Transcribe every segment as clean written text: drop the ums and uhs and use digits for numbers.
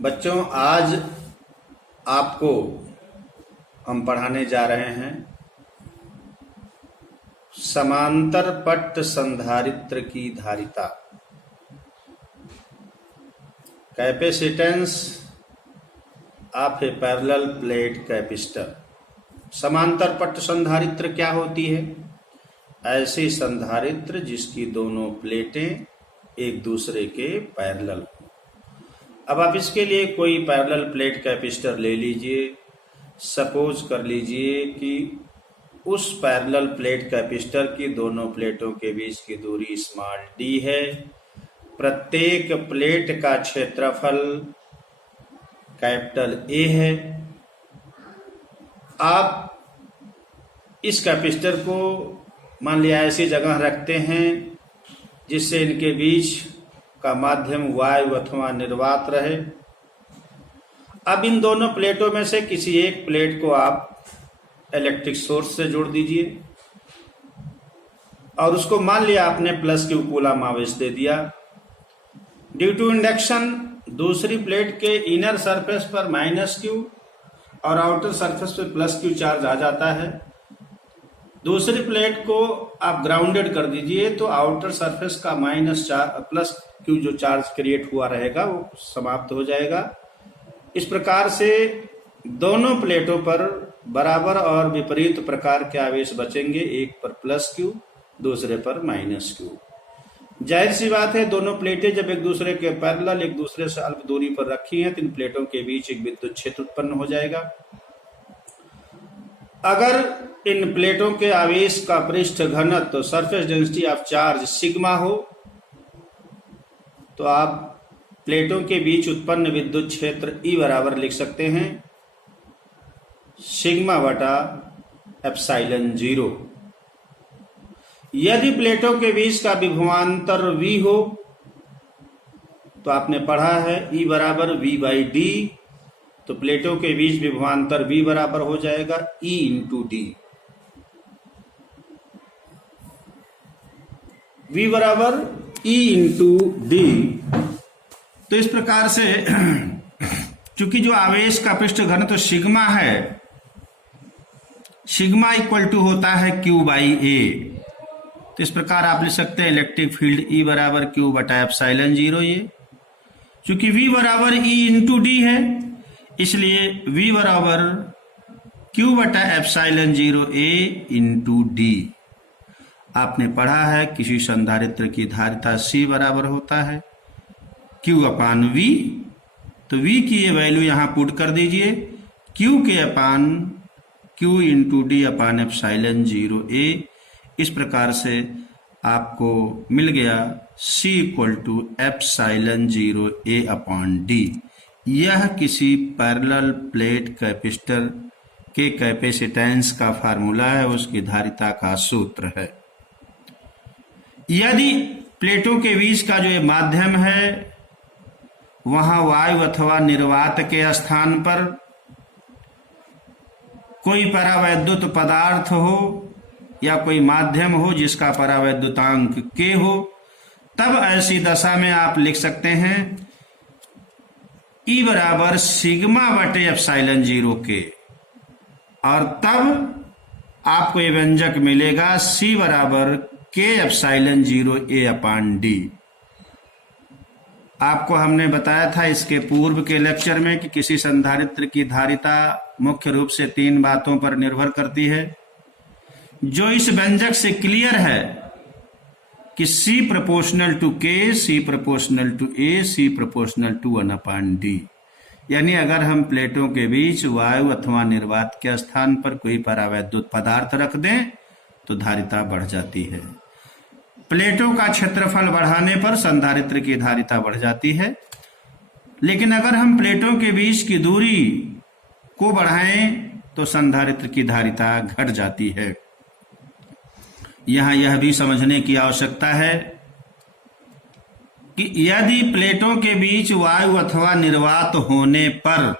बच्चों, आज आपको हम पढ़ाने जा रहे हैं समांतर पट्ट संधारित्र की धारिता, capacitance of A parallel plate capacitor. समांतर पट्ट संधारित्र क्या होती है? ऐसी संधारित्र जिसकी दोनों प्लेटें एक दूसरे के पैरेलल हो। अब आप इसके लिए कोई पैरेलल प्लेट कैपेसिटर ले लीजिए। सपोज कर लीजिए कि उस पैरेलल प्लेट कैपेसिटर की दोनों प्लेटों के बीच की दूरी स्मॉल डी है। प्रत्येक प्लेट का क्षेत्रफल कैपिटल ए है। आप इस कैपेसिटर को मान लिया ऐसी जगह रखते हैं जिससे इनके बीच का माध्यम वायु अथवा निर्वात रहे। अब इन दोनों प्लेटों में से किसी एक प्लेट को आप इलेक्ट्रिक सोर्स से जोड़ दीजिए और उसको मान लिया आपने प्लस क्यू कूलम आवेश दे दिया। ड्यू टू इंडक्शन दूसरी प्लेट के इनर सरफेस पर माइनस क्यू और आउटर सरफेस पर प्लस क्यू चार्ज आ जाता है। दूसरी प्लेट को आप ग्राउंडेड कर दीजिए तो आउटर सरफेस का प्लस क्यू जो चार्ज क्रिएट हुआ रहेगा वो समाप्त हो जाएगा। इस प्रकार से दोनों प्लेटों पर बराबर और विपरीत प्रकार के आवेश बचेंगे, एक पर प्लस क्यू दूसरे पर माइनस क्यू। जाहिर सी बात है, दोनों प्लेटें जब एक दूसरे के पैरेलल एक दूसरे से अल्प दूरी पर रखी हैं तो इन प्लेटों के बीच एक विद्युत क्षेत्र उत्पन्न हो जाएगा। अगर इन प्लेटों के आवेश का पृष्ठ घनत्व तो surface density of charge sigma हो तो आप प्लेटों के बीच उत्पन्न विद्युत क्षेत्र E बराबर लिख सकते हैं सिग्मा बटा एप्सिलॉन 0। यदि प्लेटों के बीच का विभवांतर V हो तो आपने पढ़ा है E बराबर V बाई डी, तो प्लेटों के बीच विभवांतर V बराबर हो जाएगा E इंटू डी। V बराबर E इंटू डी। तो इस प्रकार से चूंकि जो आवेश का पृष्ठ घनत्व तो सिग्मा है, सिग्मा इक्वल टू होता है Q बाई ए। तो इस प्रकार आप लिख सकते हैं इलेक्ट्रिक फील्ड E बराबर Q बटा एप्सिलॉन 0। ये चूंकि V बराबर E इंटू डी है इसलिए V बराबर Q बटा एप्सिलॉन 0 A इंटू डी। आपने पढ़ा है किसी संधारित्र की धारिता C बराबर होता है Q अपान V। तो V की ये वैल्यू यहां पुट कर दीजिए, Q के upon Q into D upon epsilon 0 A। इस प्रकार से आपको मिल गया C equal to epsilon 0 A upon D. यह किसी पैरेलल प्लेट कैपेसिटर के कैपेसिटेंस का फार्मूला है, उसकी धारिता का सूत्र है। यदि प्लेटों के बीच का जो ये माध्यम है वहां वायु अथवा निर्वात के स्थान पर कोई परावैद्युत पदार्थ हो या कोई माध्यम हो जिसका परावैद्युतांक K हो, तब ऐसी दशा में आप लिख सकते हैं E बराबर सिग्मा बटे एप्सिलॉन 0 K और तब आपको ये व्यंजक मिलेगा C बराबर K epsilon 0 A upon D. आपको हमने बताया था इसके पूर्व के लेक्चर में कि किसी संधारित्र की धारिता मुख्य रूप से 3 बातों पर निर्भर करती है, जो इस व्यंजक से क्लियर है कि C proportional to K, C proportional to A, C proportional to 1 upon D. यानी अगर हम प्लेटों के बीच वायु अथवा निर्वात के स्थान पर कोई परावैद्युत पदार्थ रख दें तो धारिता बढ़ जाती है। प्लेटों का क्षेत्रफल बढ़ाने पर संधारित्र की धारिता बढ़ जाती है, लेकिन अगर हम प्लेटों के बीच की दूरी को बढ़ाएं तो संधारित्र की धारिता घट जाती है। यहां यह भी समझने की आवश्यकता है कि यदि प्लेटों के बीच वायु अथवा निर्वात होने पर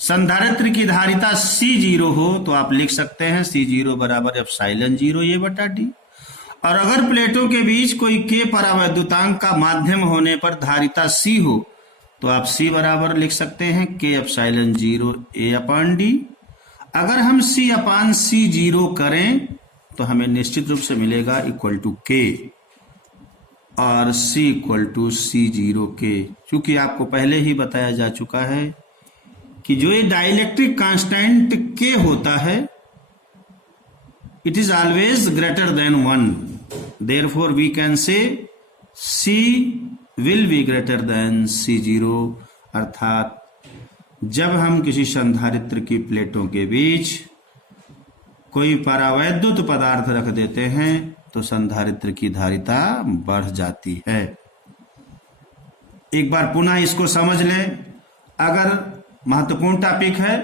संधारित्र की धारिता C0 हो तो आप लिख सकते हैं C0 बराबर एप्सिलॉन 0 A बटा डी। और अगर प्लेटों के बीच कोई K परावैद्युतांक का माध्यम होने पर धारिता C हो तो आप C बराबर लिख सकते हैं K epsilon 0 A upon D। अगर हम C अपान C0 करें तो हमें निश्चित रूप से मिलेगा इक्वल टू K और C equal to C0 K। क्योंकि आपको पहले ही बताया जा चुका है कि जो ये डाइलेक्ट्रिक कांस्टेंट K होता है it is always greater than 1, therefore we can say C will be greater than C0। अर्थात जब हम किसी संधारित्र की प्लेटों के बीच कोई परावैद्युत पदार्थ रख देते हैं तो संधारित्र की धारिता बढ़ जाती है। एक बार पुनः इसको समझ लें। अगर महत्वपूर्ण टॉपिक है,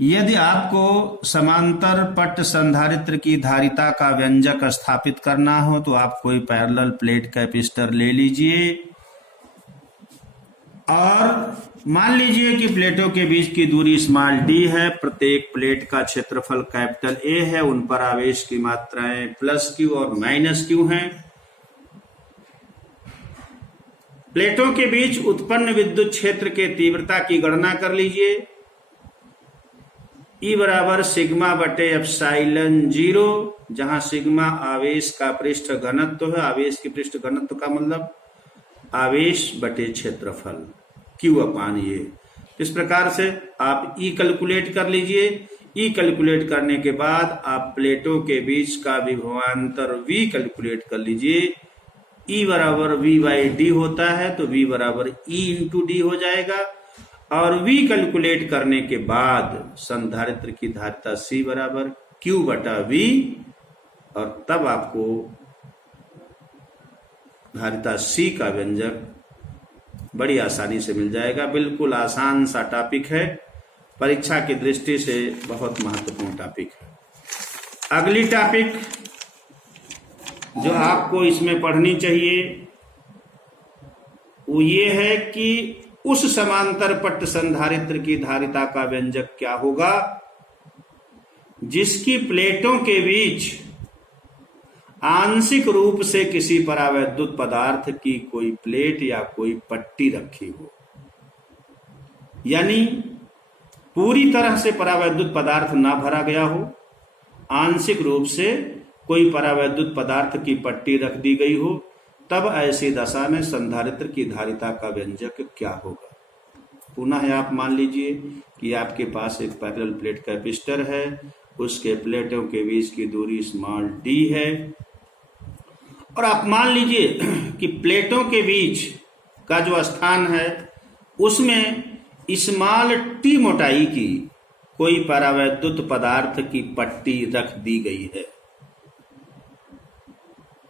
यदि आपको समांतर पट्ट संधारित्र की धारिता का व्यंजक स्थापित करना हो तो आप कोई पैरेलल प्लेट कैपेसिटर ले लीजिए और मान लीजिए कि प्लेटों के बीच की दूरी स्मॉल d है, प्रत्येक प्लेट का क्षेत्रफल कैपिटल A है, उन पर आवेश की मात्राएं प्लस Q और माइनस Q हैं। प्लेटों के बीच उत्पन्न विद्युत क्षेत्र के तीव्रता की गणना कर लीजिए। E बराबर सिग्मा बटे एप्सिलॉन 0, जहां सिग्मा आवेश का पृष्ठ घनत्व है। आवेश की पृष्ठ घनत्व का मतलब आवेश बटे क्षेत्रफल Q अपान A। इस प्रकार से आप E कैलकुलेट कर लीजिए। E कैलकुलेट करने के बाद आप प्लेटों के बीच का विभवांतर V कैलकुलेट कर लीजिए। E बराबर V बाई D होता है तो V बराबर E इंटू D हो जाएगा और V कैलकुलेट करने के बाद संधारित्र की धारिता C बराबर Q बटा V और तब आपको धारिता C का व्यंजक बड़ी आसानी से मिल जाएगा। बिल्कुल आसान सा टॉपिक है, परीक्षा की दृष्टि से बहुत महत्वपूर्ण टॉपिक है। अगली टॉपिक जो आपको इसमें पढ़नी चाहिए वो ये है कि उस समांतर पट्ट संधारित्र की धारिता का व्यंजक क्या होगा जिसकी प्लेटों के बीच आंशिक रूप से किसी परावैद्युत पदार्थ की कोई प्लेट या कोई पट्टी रखी हो, यानी पूरी तरह से परावैद्युत पदार्थ ना भरा गया हो, आंशिक रूप से कोई परावैद्युत पदार्थ की पट्टी रख दी गई हो, तब ऐसी दशा में संधारित्र की धारिता का व्यंजक क्या होगा। पुनः आप मान लीजिए कि आपके पास एक पैरेलल प्लेट कैपेसिटर है, उसके प्लेटों के बीच की दूरी स्मॉल d है और आप मान लीजिए कि प्लेटों के बीच का जो स्थान है उसमें स्मॉल t मोटाई की कोई परावैद्युत पदार्थ की पट्टी रख दी गई है,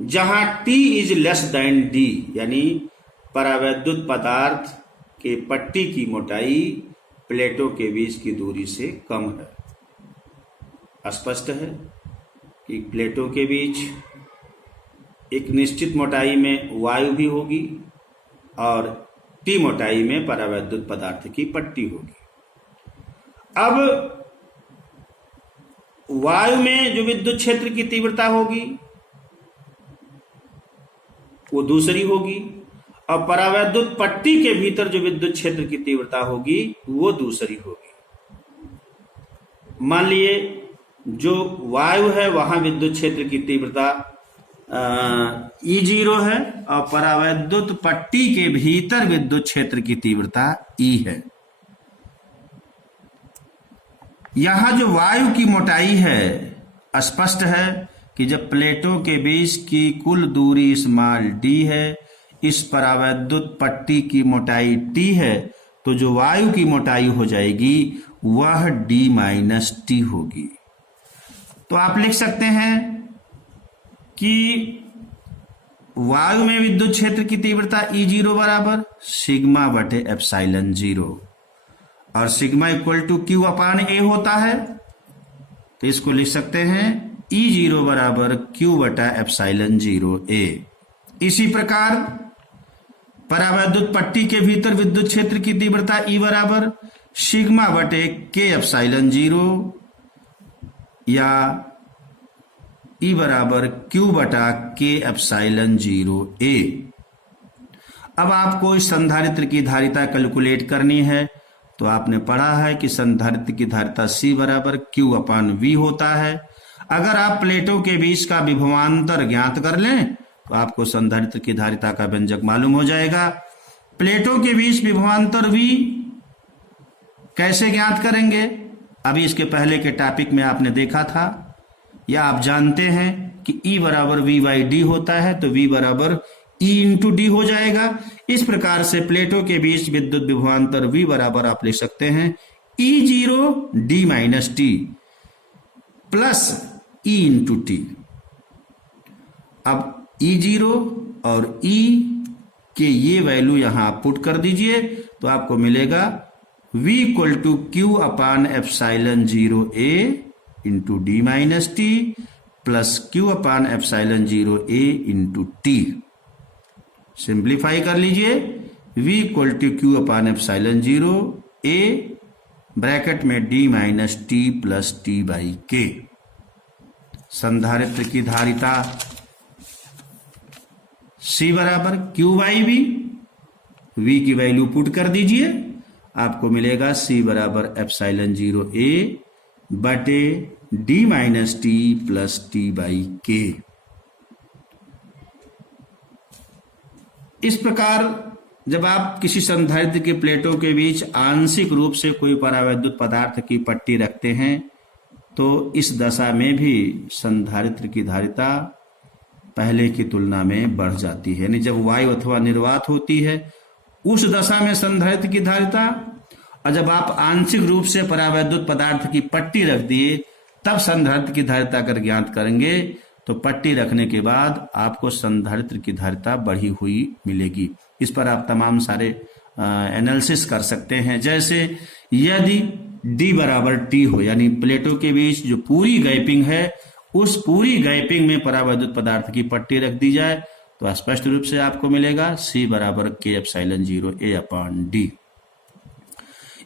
जहां t is less than d, यानी परावैद्युत पदार्थ के पट्टी की मोटाई प्लेटों के बीच की दूरी से कम है। स्पष्ट है कि प्लेटों के बीच एक निश्चित मोटाई में वायु भी होगी और T मोटाई में परावैद्युत पदार्थ की पट्टी होगी। अब वायु में जो विद्युत क्षेत्र की तीव्रता होगी वो दूसरी होगी और परावैद्युत पट्टी के भीतर जो विद्युत क्षेत्र की तीव्रता होगी वो दूसरी होगी। मान लिए जो वायु है वहां विद्युत क्षेत्र की तीव्रता E0 है और परावैद्युत पट्टी के भीतर विद्युत क्षेत्र की तीव्रता E है। यहां जो वायु की मोटाई है, स्पष्ट है कि जब प्लेटों के बीच की कुल दूरी स्मॉल d है, इस परावैद्युत पट्टी की मोटाई T है, तो जो वायु की मोटाई हो जाएगी वह d माइनस T होगी। तो आप लिख सकते हैं कि वायु में विद्युत क्षेत्र की तीव्रता E0 बराबर सिग्मा बटे एप्सिलॉन 0 और sigma equal to Q upon A होता है, तो इसको लिख सकते हैं E0 बराबर Q बटा एप्सिलॉन 0 A। इसी प्रकार परावैद्युत पट्टी के भीतर विद्युत क्षेत्र की तीव्रता E बराबर सिग्मा बटे K एप्सिलॉन 0 या E बराबर Q बटा K एप्सिलॉन 0 A। अब आपको इस संधारित्र की धारिता कैलकुलेट करनी है। तो आपने पढ़ा है कि संधारित्र की धारिता C बराबर Q/V होता है। अगर आप प्लेटों के बीच का विभवांतर ज्ञात कर लें तो आपको संधारित्र की धारिता का व्यंजक मालूम हो जाएगा। प्लेटों के बीच विभवांतर V कैसे ज्ञात करेंगे? अभी इसके पहले के टॉपिक में आपने देखा था या आप जानते हैं कि E बराबर V/D होता है, तो V बराबर E इंटू D हो जाएगा। इस प्रकार से प्लेटों के बीच विद्युत विभवांतर V बराबर आप लिख सकते हैं E0D-T plus E into T। अब E0 और E के ये वैल्यू यहां आप पुट कर दीजिए तो आपको मिलेगा V equal to Q/ε0A into D-T plus Q/ε0A into T। Simplify कर लीजिए। V equal to Q/ε0A bracket में D-T प्लस T/K। संधारित्र की धारिता C बराबर Q/V। V की वैल्यू पुट कर दीजिए, आपको मिलेगा C बराबर ε0A बटे D-T प्लस T/K। इस प्रकार जब आप किसी संधारित्र की प्लेटों के बीच आंशिक रूप से कोई परावैद्युत पदार्थ की पट्टी रखते हैं तो इस दशा में भी संधारित्र की धारिता पहले की तुलना में बढ़ जाती है। यानी जब वायु अथवा निर्वात होती है उस दशा में संधारित्र की धारिता, और जब आप आंशिक रूप से परावैद्युत पदार्थ की पट्टी रख दिए तब संधारित्र की धारिता अगर ज्ञात करेंगे तो पट्टी रखने के बाद आपको संधारित्र की धारिता बढ़ी हुई मिलेगी। इस पर आप तमाम सारे एनालिसिस कर सकते हैं। जैसे यदि D बराबर T हो, यानी प्लेटों के बीच जो पूरी गैपिंग है उस पूरी गैपिंग में परावैद्युत पदार्थ की पट्टी रख दी जाए तो स्पष्ट रूप से आपको मिलेगा C बराबर K/ε0A/D।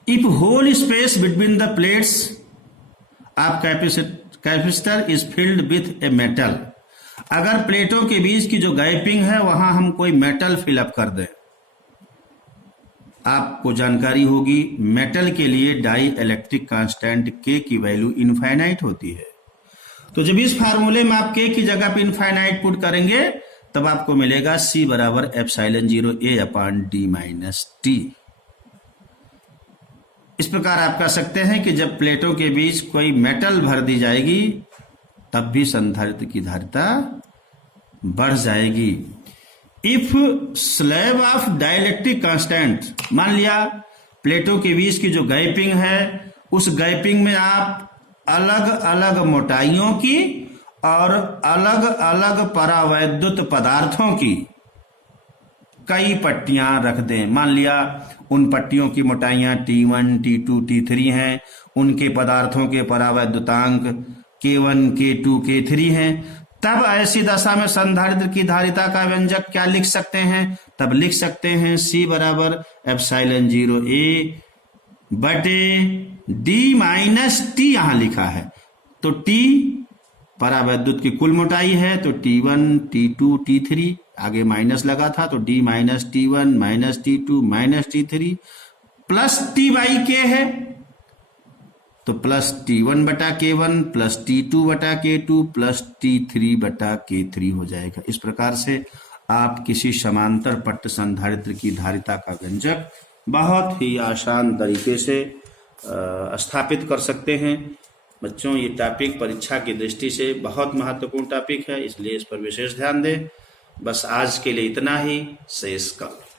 If whole space between the plates of capacitor is filled with a metal, अगर प्लेटों के बीच की जो गैपिंग है वहां हम कोई मेटल फिलअप कर दें, आपको जानकारी होगी मेटल के लिए डाई इलेक्ट्रिक कांस्टेंट K की वैल्यू इनफाइनाइट होती है। तो जब इस फार्मूले में आप K की जगह पे इनफाइनाइट पुट करेंगे तब आपको मिलेगा C बराबर ε0A/D-T। इस प्रकार आप कह सकते हैं कि जब प्लेटों के बीच कोई मेटल भर दी जाएगी तब भी संधारित्र की धारिता बढ़ जाएगी। If slab of dielectric constant, मान लिया प्लेटों के बीच की जो गैपिंग है उस गैपिंग में आप अलग अलग मोटाइयों की और अलग अलग परावैद्युत पदार्थों की कई पट्टियां रख दें। मान लिया उन पट्टियों की मोटाइयां T1, T2, T3 हैं, उनके पदार्थों के परावैद्युतांक K1, K2, K3 हैं। तब ऐसी दशा में संधारित्र की धारिता का व्यंजक क्या लिख सकते हैं? तब लिख सकते हैं C बराबर ε0A बटे D-T यहां लिखा है तो T परावैद्युत की कुल मोटाई है तो T1, T2, T3 आगे माइनस लगा था तो D-T1 -T2 -T3 plus T/K है तो प्लस T1 बटा K1 प्लस T2 बटा K2 प्लस T3 बटा K3 हो जाएगा। इस प्रकार से आप किसी समांतर पट्ट संधारित्र की धारिता का व्यंजक बहुत ही आसान तरीके से स्थापित कर सकते हैं। बच्चों, ये टॉपिक परीक्षा की दृष्टि से बहुत महत्वपूर्ण टॉपिक है, इसलिए इस पर विशेष ध्यान दें। बस आज के लिए इतना ही, शेष कल।